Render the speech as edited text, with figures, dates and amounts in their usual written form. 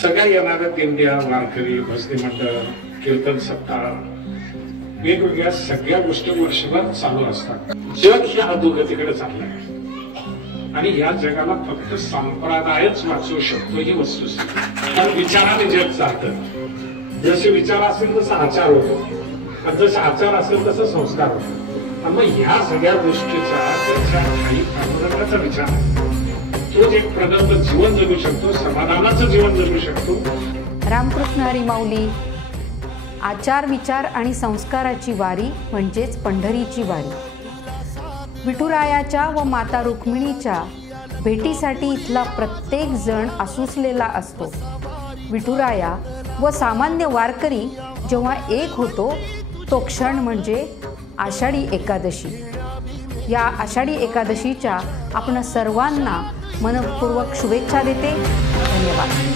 सगळ्या येणाऱ्या दिंड्या, वारकरी, भजनी मंडळ, कीर्तन सप्ताह, वेगवेगळ्या सगळ्या गोष्टी वर्षभर चालू असतात। जग हे अधोगतीकडे चाललंय आणि या जगाला फक्त संप्रदायच वाचवू शकतो ही वस्तुस्थिती। कारण विचाराने जग चालतं। जसे विचार असेल तसा आचार होतो, आणि जसे आचार असेल तसा संस्कार होतो। मग ह्या सगळ्या गोष्टीचा त्याच्या काही प्रबोधनाचा विचार आहे। तो एक प्रगल्भ जीवन जगू शकतो, समाधानाचं जीवन जगू शकतो। रामकृष्ण हरी माऊली, आचार विचार आणि संस्काराची वारी म्हणजेच पंढरीची वारी। विठुरायाच्या व माता रुक्मिणीच्या भेटीसाठी इथला प्रत्येक जण आसुसलेला असतो। विठुराया व सामान्य वारकरी जेव्हा एक होतो तो क्षण म्हणजे आषाढी एकादशी। या आषाढी एकादशीच्या आपण सर्वांना मनपूर्वक शुभेच्छा देते। धन्यवाद।